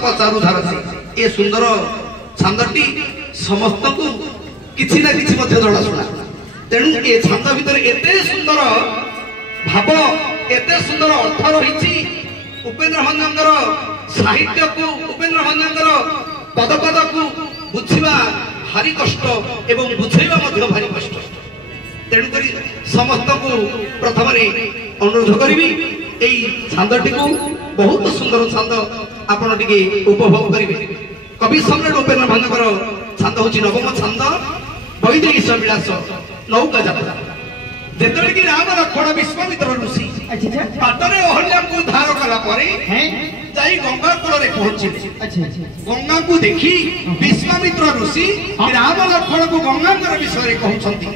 ताप चारु धारसी ए सुंदर छांदटी समस्त को किछि ना किछि मध्ये जणा सुना तेणु ए छांद भितर एते सुंदर भाव एते सुंदर अर्थ रहिछि उपेन्द्र भंजंकर साहित्य को उपेन्द्र भंजंकर पद पद को बुझिबा भारी कष्ट एवं बुझेबा मध्ये भारी कष्ट तेणु करी समस्त को प्रथम अनुरोध करी एई छांदटी को बहुत सुंदर छांद आपण टिके उपभोग करिवे कवि सम्राट उपेन्द्र भंजंकर छांद होछि नवम छांद वैदेही विलास नौका यात्रा जेतबे कि राम लक्ष्मण विश्वामित्र ऋषि बाटरे अहल्या को उद्धार कला परे जाई गंगा कूल रे पहुंचिले गंगा को देखी विश्वामित्र ऋषि राम लक्ष्मण को गंगा कर विषय रे कहउछंती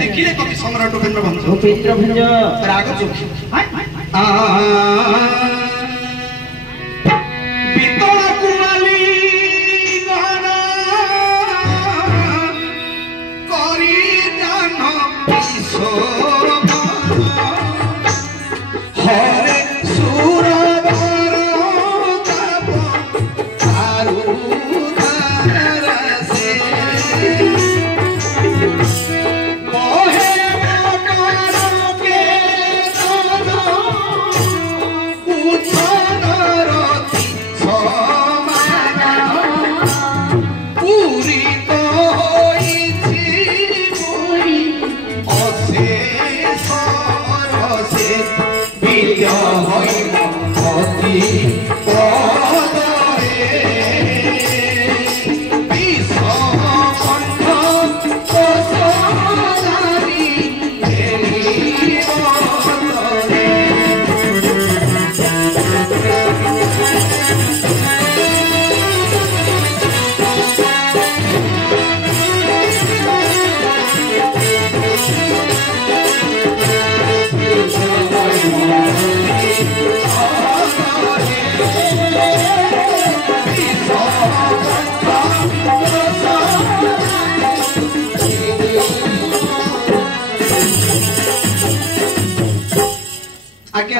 देखिले कवि सम्राट उपेन्द्र भंज राग चोखी बितला कुमाली गहना करी जान पिसो हरे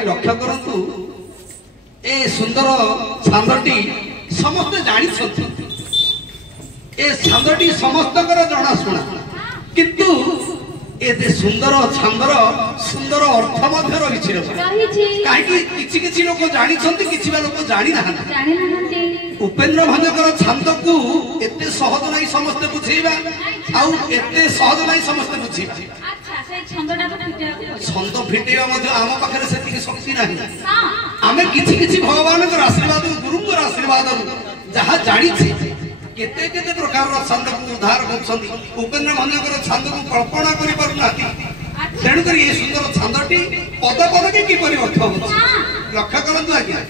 लक्ष्य करंतु ए सुंदर छांदटी समस्त जानी ए छांदटी समस्त जना शुणा किंतु एते सुंदर छांदर सुंदर अर्थ मध्य रही कहीं किछि लोक जानी किछि लोक जानी ना उपेन्द्र भंजकर छांद को एते सहज नहीं समस्त बुझेबा आउ एते सहज नहीं समस्त बुझेबा छंद फिटेवा मध्य आम पाखरे सेतिक शक्ति नाही आमे किछि भगवान के आशीर्वाद गुरु के आशीर्वाद जहा जानी छे केते केते प्रकार रो छंद को उद्धार करछंती उपेन्द्र भंजकर छंद को कल्पना करि पर नाती तेणु कर ये सुंदर छंदटी पद पद के किपरि अर्थ होछ लक्ष्य करंतु आज्ञा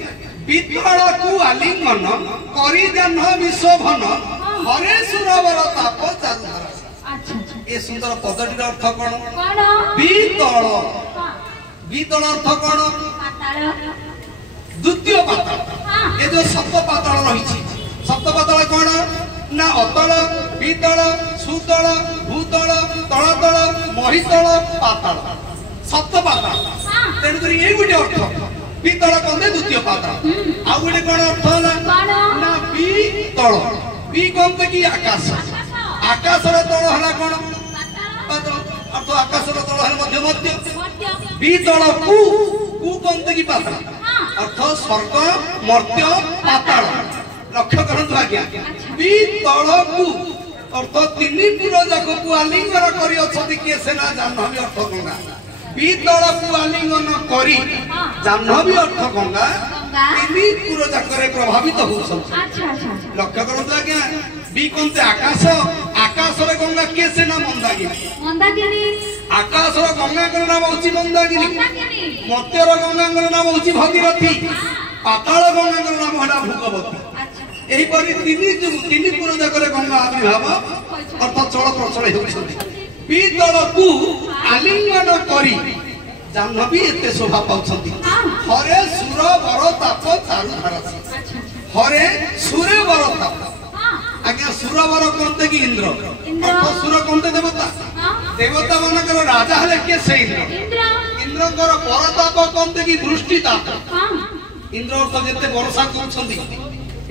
पितळ को आलिंगन करि जन्ह विश्वभन हरे सुरवर ताप चारु ए सुंदर पदटीर अर्थ कोन बीतल बीतल अर्थ कोन द्वितीय पाताल ए जो सप्त पाताल रही सप्त पाताल कोन ना अतल बीतल सुतल भूतल तळतल महितल पाताल सप्त पाताल तेणु करी ए गुटे अर्थ बीतल कोन द्वितीय पाताल आ गुटे कोन अर्थ ना बीतल बी कोन की आकाश आकाश रे तळ हला कोन अर्थ आकाश रे तळ हला मध्य मध्य बीतल कु कोन की पाताल अर्थ स्वर्ग मर्त्य पाताल लक्ष्य करंतु आज्ञा बीतल कु अर्थ तीन पुर जाक को आलिंगन करी अछति के सेना जाह्नवी अर्थ गंगा बीतल को आलिंगन करी जाह्नवी अर्थ गंगा तीन पुर जाक रे प्रभावित होछन लक्ष्य करंतु आज्ञा बी कोनते आकाश आकाश रे गंगा के सेना मंदाकिनी आकाश रे गंगा के नाम होची मंदाकिनी मर्त्य रे गंगा के नाम होची भगीरथी पाताल गंगा के नाम हडा भूगवती एही परि तीन पुर जाक रे गंगा आविर्भाव अर्थ चल प्रचल होउछथि बीतल को आलिंगन करी जाह्नवी एते शोभा पाउछथि हरे सुर वर ताप चारु धारसी हरे सुर वर ताप आज्ञा सुर वर कोनते की इंद्र अर्थ सुर कोनते देवता देवता मानकर राजा हले के से इंद्र कर परताप कोनते की वृष्टि ताप इंद्र अर्थ जते वर्षा करछथि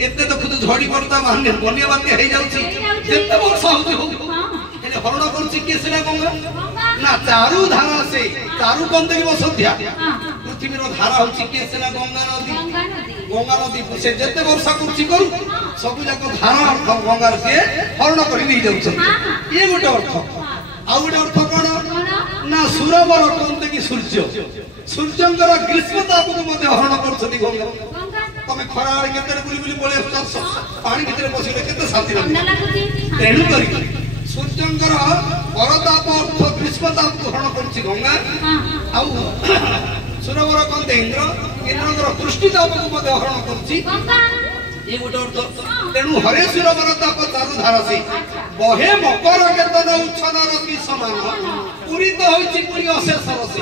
एते देखु झड़ी पड़ता बन्या बात्या हो जाउची जेते वर्षा होउची हेले हरण करूची के सेना गंगा ना चारु धारा से चारु बंदे बसंध्या पृथ्वी रो धारा होउची के सेना गंगा नदी से जेते वर्षा करूची करू सब जाक धारा गंगा से हरण करी नहीं जाउछ ये गोटे अर्थ आ गोटे अर्थ कोन ना सूरवर कोनते कि सूर्यंकर ग्रीष्म ताप को मते हरण करछती गंगा तमे खरा केते बुली बुली बोले पानी भीतर बसिले केते शांति लागे तेणु करी सूर्यंकर परताप अर्थ ग्रीष्म ताप को हरण करछि गंगा आ सूरवर कोनते इंद्रकर कृष्टि ताप को मते हरण करछि ये गोटे अर्थ तेणु हरे सूरवर ताप चारु धारा से बहे मकर केतन उच्छनर की समान पूरित होइछि पुरी अशेष रसे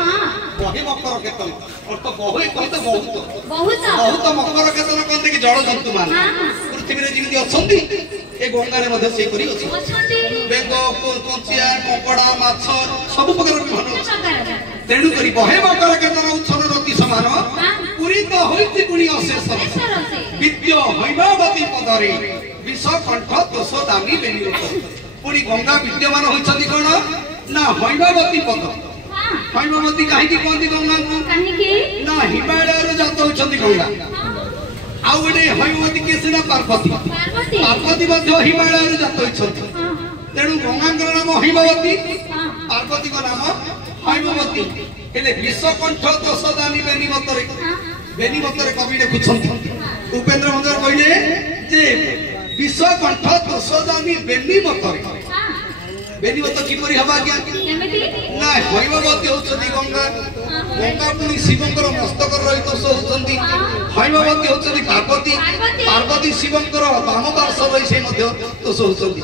बहे मकर केतन अर्थ बहे कहते बहुत मकर केतन कहते कि जड़ जंतु मान पृथ्वी रे जिंदी अछंती ए गंगा रे मध्ये से करी अछि बेग कंचिया कंकड़ा माछ सब प्रकार विमान अछि तेणु करी बहे मकर केतन उच्छनर की समान पूरित होइछि पुरी अशेष रसे विद्य हैमावती पदरे विष कंठ दोष दामी बेनी पुरी गंगा विद्यमान होइछथि कोन ना हैमावती पद हैमावती काहे कि कोंती गंगा को काहे कि ना हिमालय रो जात होइछथि गंगा आ गोटे हैमावती के सेना पार्वती मध्ये हिमालय रो जात होइछथि तेणु गंगा नाम हैमावती पार्वती को नाम हैमावती हेले विष कंठ दोष दामी बेनी मतरे कवि लिखुछथि उपेंद्र मंजर कहले जे विष कंठ दोष दामी बेनी मतरे बेनी मत किपरि हबा क्या ना हैमावती होछथि गंगा पुनी शिवंकर मस्तक रही दोष होछथि हैमावती होछथि पार्वती शिवंकर वाम पार्श्व रही से मध्ये दोष होछथि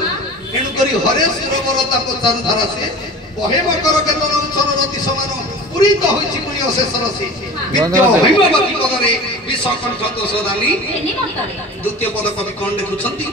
एणु करी हरे सूरवर ताप चारु धारा से बहे मकर केतन उच्छन रति समान पूरित होइछि पुनी अशेष रसे विद्य हैमावती पदरे विष कंठ दोष दामी द्वितीय पद कवि कोन लिखुछथि।